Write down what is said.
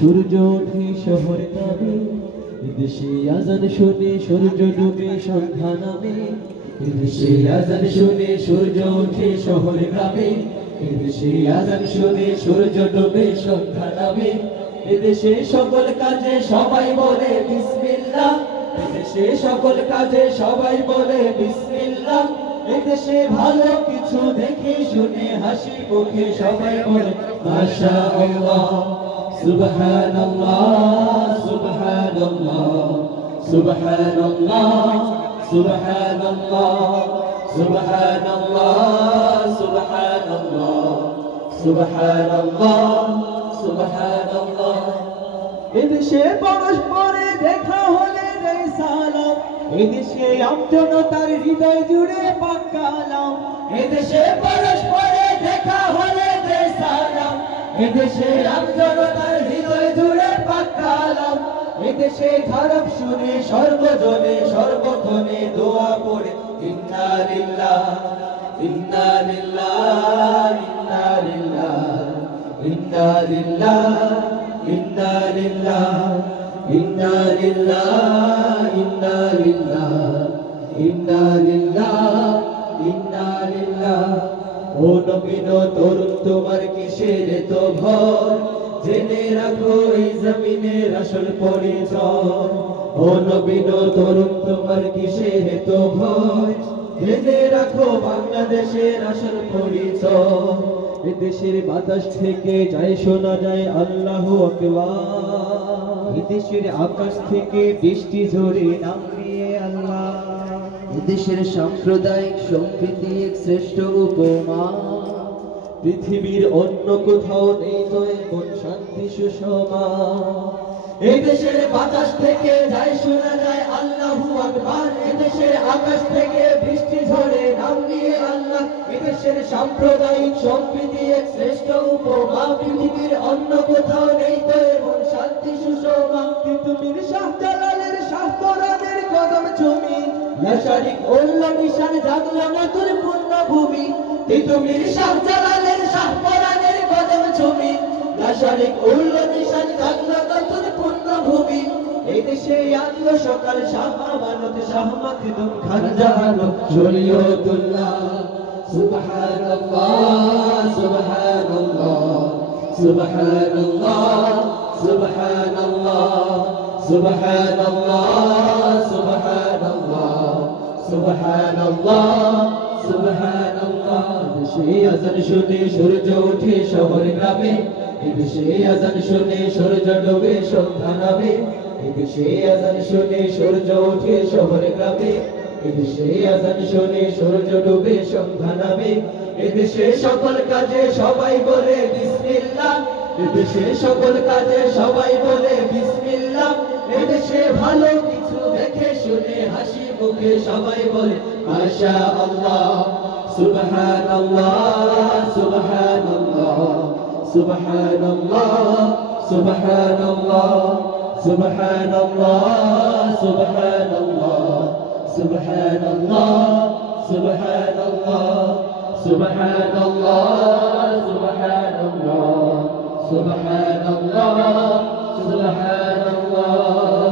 সূর্য ওঠে শহরে নামে, এদেশে আজান শুনে সূর্য ডুবে সন্ধ্যা নামে। এদেশে আজান শুনে সূর্য ওঠে শহরে গ্রামে, এদেশে আজান শুনে সূর্য ডুবে সন্ধ্যা নামে। এদেশে সকল কাজে সবাই বলে বিসমিল্লাহ, এদেশে সকল কাজে সবাই বলে বিসমিল্লাহ। এদেশে ভালো কিছু দেখে শুনে হাসি মুখে সবাই বলে মাশাআল্লাহ। সুবহানাল্লাহ সুবহানাল্লাহ সুবহানাল্লাহ সুবহানাল্লাহ সুবহানাল্লাহ সুবহানাল্লাহ সুবহানাল্লাহ সুবহানাল্লাহ। এদেশে পরস্পরে দেখা হলে দেয় সালাম, এদেশে আমজনতার হৃদয় জুড়ে পাক কালাম। এদেশে পরস্পরে দেখা হলে দেয় সালাম, এদেশে আমজনতার হৃদয় জুড়ে পাক কালাম। এদেশে খারাপ শুনে সর্বজনে সর্বক্ষণে দোয়া পড়ে ইন্না লিল্লাহ ইন্না লিল্লাহ ইন্না লিল্লাহ ইন্না লিল্লাহ ইন্না লিল্লাহ ইন্না লিল্লাহ ইন্না লিল্লাহ ইন্না লিল্লাহ ইন্না লিল্লাহ। ও নবীন তরুণ তোমার কিসের তো ভয়, জেনে রাখো এই জমিনের আসল পরিচয়। ও নবীন তরুণ তোমার কিসের তো ভয়, জেনে রাখো বাংলাদেশের আসল পরিচয়। এদেশের বাতাস থেকে যায় শোনা যায় আল্লাহু আকবার, এদেশের আকাশ থেকে বৃষ্টি ঝরে নাম নিয়ে আল্লাহ। এদেশের সাম্প্রদায়িক সম্প্রীতি এক শ্রেষ্ঠ উপমা, পৃথিবীর অন্য কোথাও নেই তো এমন শান্তি সুষমা। এদেশের বাতাস থেকে যায় শোনা যায় আল্লাহু আকবার, এদেশের আকাশ থেকে বৃষ্টি ঝরে নাম নিয়ে আল্লাহ। এদেশের সাম্প্রদায়িক সম্প্রীতি এক শ্রেষ্ঠ উপমা, পৃথিবীর অন্য কোথাও নেই তো এমন শান্তি সুষমা। তিতুমির শাহজালালের শাহপরানের কদম চুমি, লাশারিক উল্লাহ নিশান জাগলো নতুন পুণ্যভূমি। তিতুমির শাহজালালের শাহপরানের কদম চুমি, লাশারিক উল্লাহ নিশান জাগলো নতুন পুণ্যভূমি। এই দেশে আনলো সকাল শাহবানত শাহ মাখদুম খান জাহানো শরীয়তুল্লাহ। সুবহানাল্লাহ সুবহানাল্লাহ সুবহানাল্লাহ সুবহানাল্লাহ সুবহানাল্লাহ সুবহানাল্লাহ সুবহানাল্লাহ সুবহানাল্লাহ। এদেশে আজান শুনে সূর্য ওঠে শহর গ্রামে, এদেশে আজান শুনে সূর্য ডুবে সন্ধ্যা নামে। এদেশে আজান শুনে সূর্য ওঠে শহর গ্রামে, এদেশে আজান শুনে সূর্য ডুবে সন্ধ্যা নামে। এদেশে সকল কাজে সবাই বলে বিসমিল্লাহ, এদেশে সকল কাজে সবাই বলে বিসমিল্লাহ। এদেশে ভালো কিছু দেখে শুনে হাসি মুখে সবাই বলে মাশাআল্লাহ। সুবহানাল্লাহ সুবহানাল্লাহ সুবহানাল্লাহ সুবহানাল্লাহ সুবহানাল্লাহ সুবহানাল্লাহ সুবহানাল্লাহ সুবহানাল্লাহ সুবহানাল্লাহ সুবহানাল্লাহ সুবহানাল্লাহ সুবহানাল্লাহ।